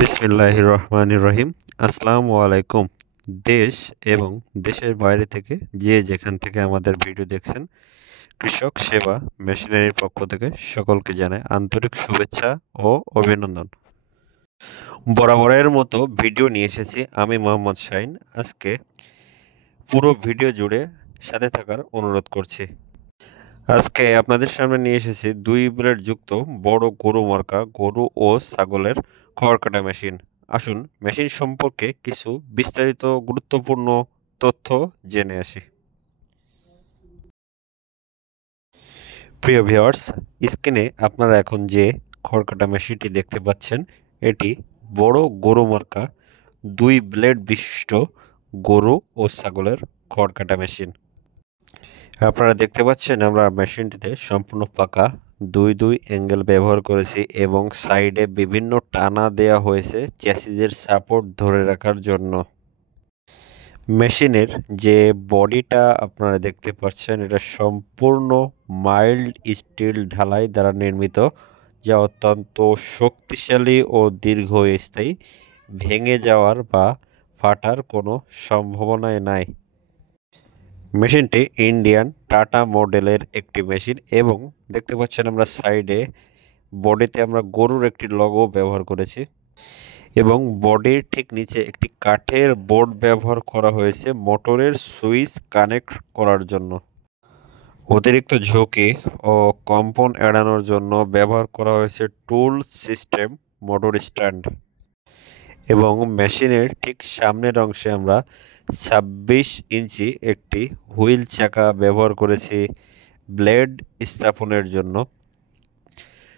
বিসমিল্লাহির রহমানির রহিম। আসসালামু আলাইকুম। দেশ এবং দেশের বাইরে থেকে যে যেখান থেকে আমাদের ভিডিও দেখছেন, কৃষক সেবা মেশিনারির পক্ষ থেকে সকলকে জানাই আন্তরিক শুভেচ্ছা ও অভিনন্দন। বরাবরের মতো ভিডিও নিয়ে এসেছি আমি মোহাম্মদ শাহিন। আজকে পুরো ভিডিও জুড়ে সাথে থাকার অনুরোধ করছি। আজকে আপনাদের সামনে নিয়ে এসেছি 2 ব্লেড যুক্ত বড় গরু মার্কা গরু ও ছাগলের খড় কাটা মেশিন। আসুন মেশিন সম্পর্কে কিছু বিস্তারিত গুরুত্বপূর্ণ তথ্য জেনে আসি। প্রিয় ভিউয়ার্স, স্ক্রিনে আপনারা এখন যে খড় কাটা মেশিনটি দেখতে পাচ্ছেন, এটি বড় গরু মার্কা 2 ব্লেড বিশিষ্ট গরু ও ছাগলের খড় কাটা মেশিন। আপনারা দেখতে পাচ্ছেন আমরা মেশিনটিতে সম্পূর্ণ পাকা 2 অ্যাঙ্গেল ব্যবহার করেছি এবং সাইডে বিভিন্ন টানা দেওয়া হয়েছে চ্যাসিসের সাপোর্ট ধরে রাখার জন্য। মেশিনের যে বডিটা আপনারা দেখতে পাচ্ছেন, এটা সম্পূর্ণ মাইল্ড স্টিল ঢালাই দ্বারা নির্মিত, যা অত্যন্ত শক্তিশালী ও দীর্ঘস্থায়ী। ভেঙে যাওয়ার বা ফাটার কোনো সম্ভাবনাই নাই। মেশিনটি ইন্ডিয়ান টাটা মডেলের একটি মেশিন এবং দেখতে পাচ্ছেন আমরা সাইডে বডিতে আমরা গরুর একটি লোগো ব্যবহার করেছি এবং বডির ঠিক নিচে একটি কাঠের বোর্ড ব্যবহার করা হয়েছে মোটরের সুইচ কানেক্ট করার জন্য। অতিরিক্ত ঝুঁকি ও কম্পন এড়ানোর জন্য ব্যবহার করা হয়েছে টুল সিস্টেম মোটর স্ট্যান্ড এবং মেশিনের ঠিক সামনের অংশে আমরা 26 ইঞ্চি একটি হুইল চাকা ব্যবহার করেছি ব্লেড স্থাপনের জন্য।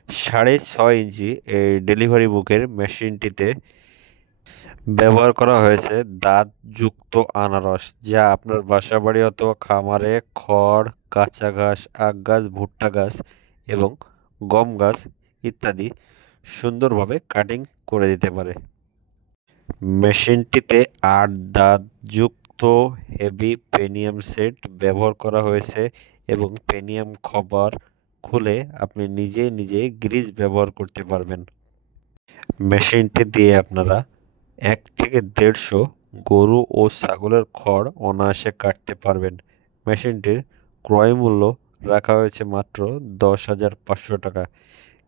6.5 ইঞ্চি এই ডেলিভারি বুকের মেশিনটিতে ব্যবহার করা হয়েছে দাঁতযুক্ত আনারস, যা আপনার বাসাবাড়ি অথবা খামারে খড়, কাঁচা ঘাস, আখ গাছ, ভুট্টা গাছ এবং গম গাছ ইত্যাদি সুন্দরভাবে কাটিং করে দিতে পারে। মেশিনটিতে 8 দাঁতযুক্ত হেভি পেনিয়াম সেট ব্যবহার করা হয়েছে এবং পেনিয়াম কভার খুলে আপনি নিজেই গ্রিজ ব্যবহার করতে পারবেন। মেশিনটি দিয়ে আপনারা 1 থেকে 150 গরু ও ছাগলের খড় অনায়াসে কাটতে পারবেন। মেশিনটির ক্রয় মূল্য রাখা হয়েছে মাত্র 10,500 টাকা।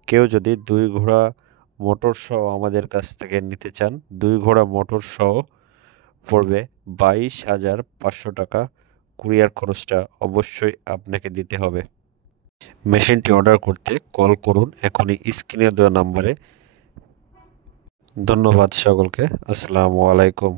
কেউ যদি 2 ঘোড়া মোটর সহ আমাদের কাছ থেকে নিতে চান, 2 ঘোড়া মোটর সহ পড়বে 22,500 টাকা। কুরিয়ার খরচটা অবশ্যই আপনাকে দিতে হবে। মেশিনটি অর্ডার করতে কল করুন এখনই স্ক্রিনে দেওয়া নম্বরে। ধন্যবাদ সকলকে। আসসালামু আলাইকুম।